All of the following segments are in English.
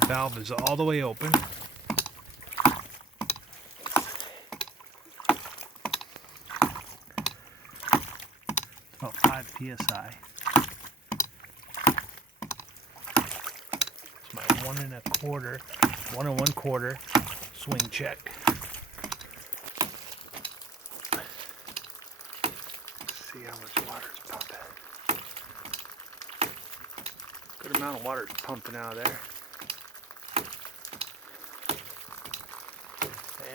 The valve is all the way open. About 5 psi. It's my 1 1/4 swing check. See how much water is pumping. Good amount of water is pumping out of there.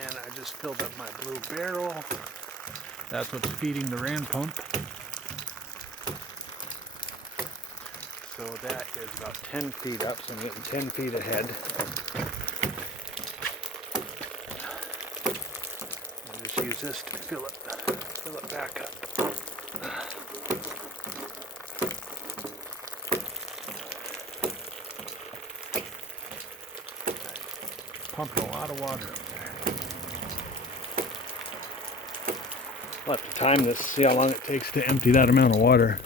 And I just filled up my blue barrel. That's what's feeding the ram pump. So that is about 10 feet up, so I'm getting 10 feet ahead. I'll just use this to fill it back up. Pumping a lot of water up there. I'll have to time this, see how long it takes to empty that amount of water.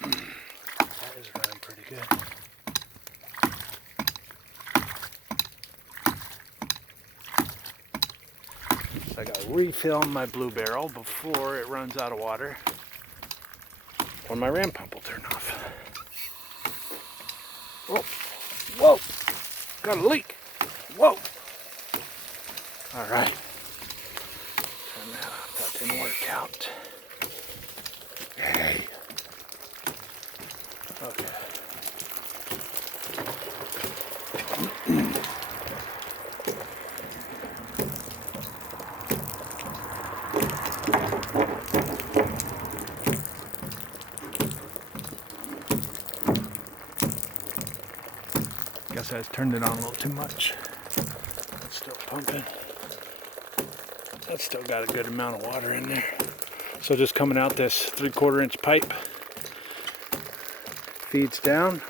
That is running pretty good. So I gotta refill my blue barrel before it runs out of water, or my ram pump will turn off. Whoa, whoa, got a leak. Whoa. All right. Turn that off. That didn't work out. Hey. Okay. Guess I just turned it on a little too much. It's still pumping. That's still got a good amount of water in there. So just coming out this 3/4 inch pipe feeds down,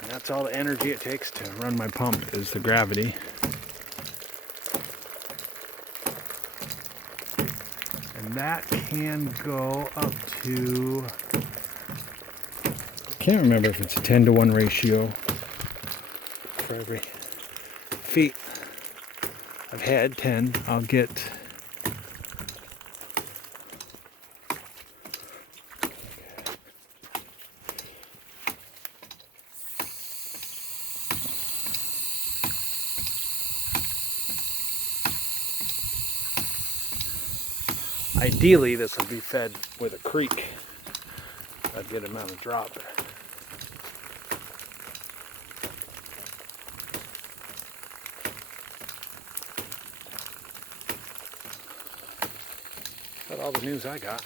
and that's all the energy it takes to run my pump is the gravity. And that can go up to, I can't remember if it's a 10-to-1 ratio for every feet I've had 10, I'll get ideally this will be fed with a creek. A good amount of drop. That's all the news I got.